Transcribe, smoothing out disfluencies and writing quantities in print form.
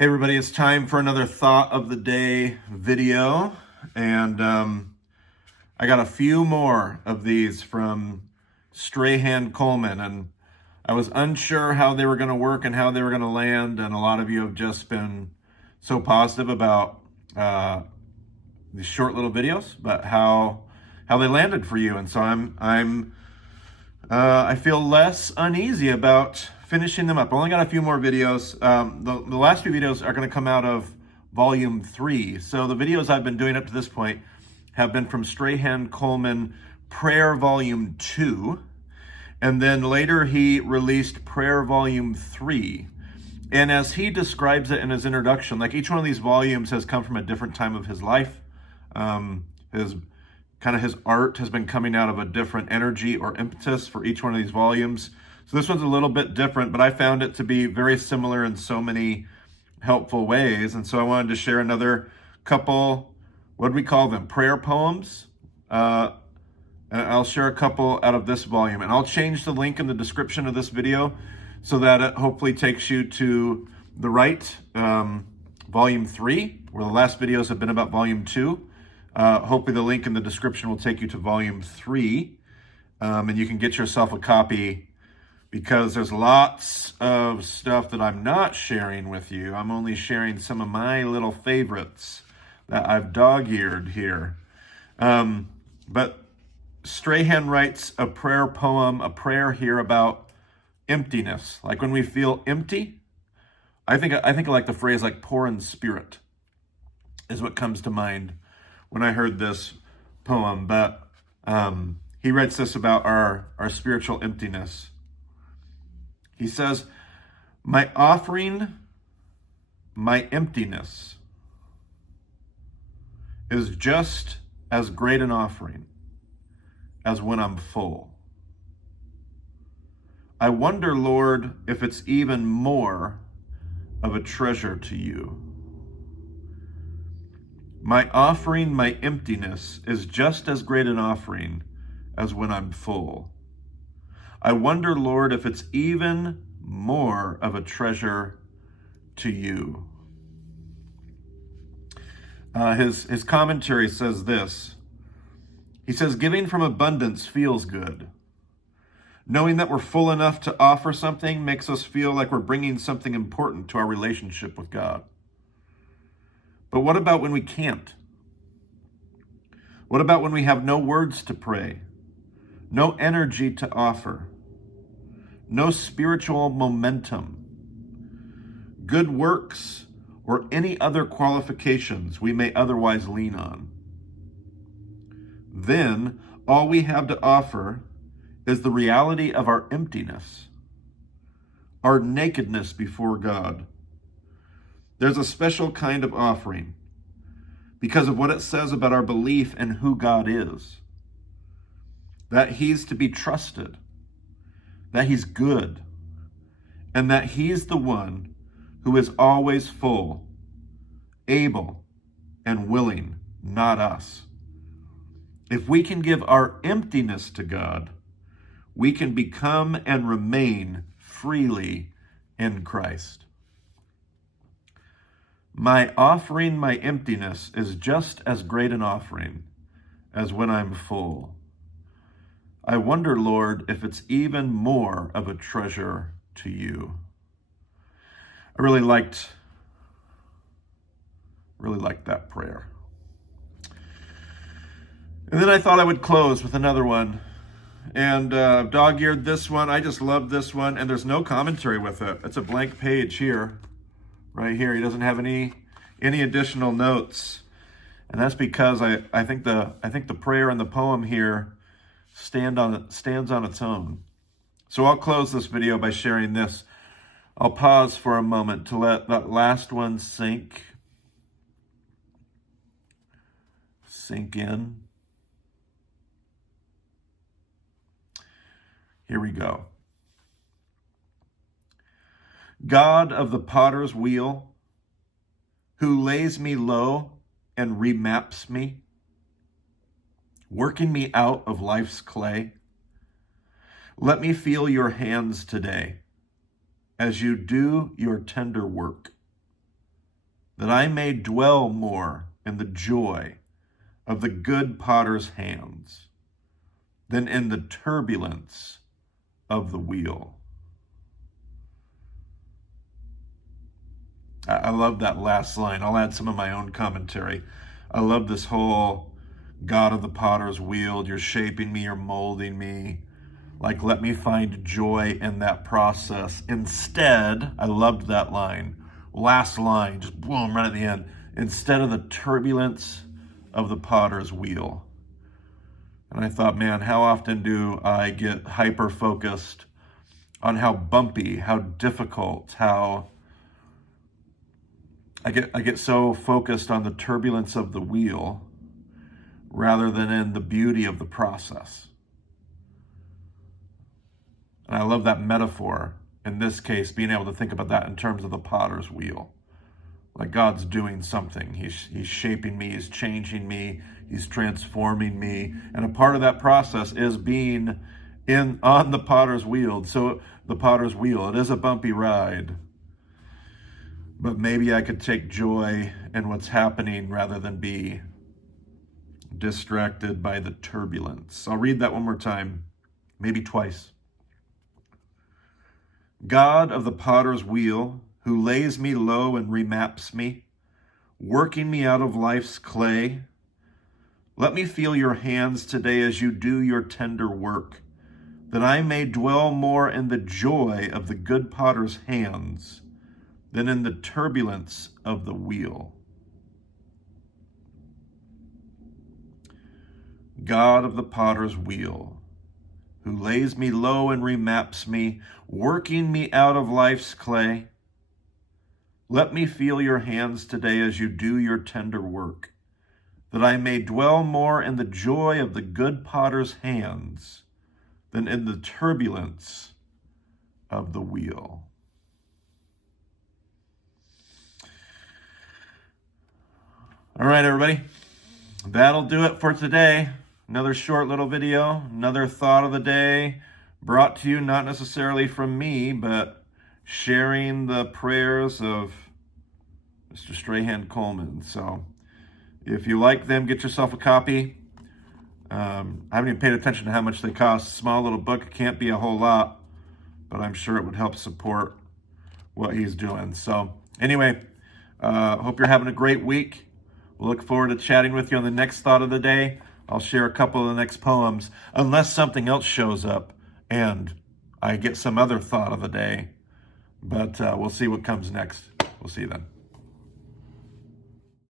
Hey everybody, it's time for another Thought of the Day video, and I got a few more of these from Strahan Coleman, and I was unsure how they were going to work and how they were going to land, and a lot of you have just been so positive about these short little videos, but how they landed for you, and so I feel less uneasy about finishing them up. I only got a few more videos. The last few videos are going to come out of volume 3. So the videos I've been doing up to this point have been from Strahan Coleman Prayer Volume 2. And then later he released Prayer Volume 3. And as he describes it in his introduction, like each one of these volumes has come from a different time of his life. His art has been coming out of a different energy or impetus for each one of these volumes. So this one's a little bit different, but I found it to be very similar in so many helpful ways. And so I wanted to share another couple, what do we call them? Prayer poems. And I'll share a couple out of this volume. And I'll change the link in the description of this video so that it hopefully takes you to the right volume 3, where the last videos have been about volume 2. Hopefully the link in the description will take you to volume 3, and you can get yourself a copy, because there's lots of stuff that I'm not sharing with you. I'm only sharing some of my little favorites that I've dog-eared here. But Strahan writes a prayer poem, a prayer here about emptiness. Like when we feel empty, I think I like the phrase like poor in spirit is what comes to mind when I heard this poem. But he writes this about our spiritual emptiness. He says, "My offering, my emptiness, is just as great an offering as when I'm full. I wonder, Lord, if it's even more of a treasure to you. My offering, my emptiness, is just as great an offering as when I'm full. I wonder, Lord, if it's even more of a treasure to you." His commentary says this. He says, "Giving from abundance feels good. Knowing that we're full enough to offer something makes us feel like we're bringing something important to our relationship with God. But what about when we can't? What about when we have no words to pray, no energy to offer, no spiritual momentum, good works, or any other qualifications we may otherwise lean on? Then all we have to offer is the reality of our emptiness, our nakedness before God. There's a special kind of offering because of what it says about our belief in who God is, that he's to be trusted, that he's good, and that he's the one who is always full, able, and willing, not us. If we can give our emptiness to God, we can become and remain freely in Christ. My offering, my emptiness, is just as great an offering as when I'm full. I wonder, Lord, if it's even more of a treasure to you." I really liked that prayer. And then I thought I would close with another one. And dog-eared this one. I just love this one. And there's no commentary with it. It's a blank page here. Right here. He doesn't have any additional notes. And that's because I think the prayer and the poem here stands on its own. So I'll close this video by sharing this. I'll pause for a moment to let that last one sink in. Here we go. God of the potter's wheel, who lays me low and remaps me, working me out of life's clay, let me feel your hands today as you do your tender work. that I may dwell more in the joy of the good potter's hands than in the turbulence of the wheel. I love that last line. I'll add some of my own commentary. I love this whole God of the potter's wheel. You're shaping me, you're molding me. Like, let me find joy in that process. Instead, I loved that line. Last line, just boom, right at the end. Instead of the turbulence of the potter's wheel. And I thought, man, how often do I get hyper-focused on how bumpy, how difficult, how I get so focused on the turbulence of the wheel rather than in the beauty of the process. And I love that metaphor, in this case, being able to think about that in terms of the potter's wheel. Like God's doing something. He's shaping me, he's changing me, he's transforming me. And a part of that process is being on the potter's wheel. So the potter's wheel, it is a bumpy ride. But maybe I could take joy in what's happening rather than be distracted by the turbulence. I'll read that one more time, maybe twice. God of the potter's wheel, who lays me low and remaps me, working me out of life's clay, let me feel your hands today as you do your tender work, that I may dwell more in the joy of the good potter's hands than in the turbulence of the wheel. God of the potter's wheel, who lays me low and remaps me, working me out of life's clay, let me feel your hands today as you do your tender work, that I may dwell more in the joy of the good potter's hands than in the turbulence of the wheel. All right, everybody, that'll do it for today. Another short little video, another thought of the day, brought to you not necessarily from me, but sharing the prayers of Mr. Strahan Coleman. So if you like them, get yourself a copy. I haven't even paid attention to how much they cost. Small little book, can't be a whole lot, but I'm sure it would help support what he's doing. So anyway, hope you're having a great week. We'll look forward to chatting with you on the next thought of the day. I'll share a couple of the next poems, unless something else shows up and I get some other thought of the day. But we'll see what comes next. We'll see you then.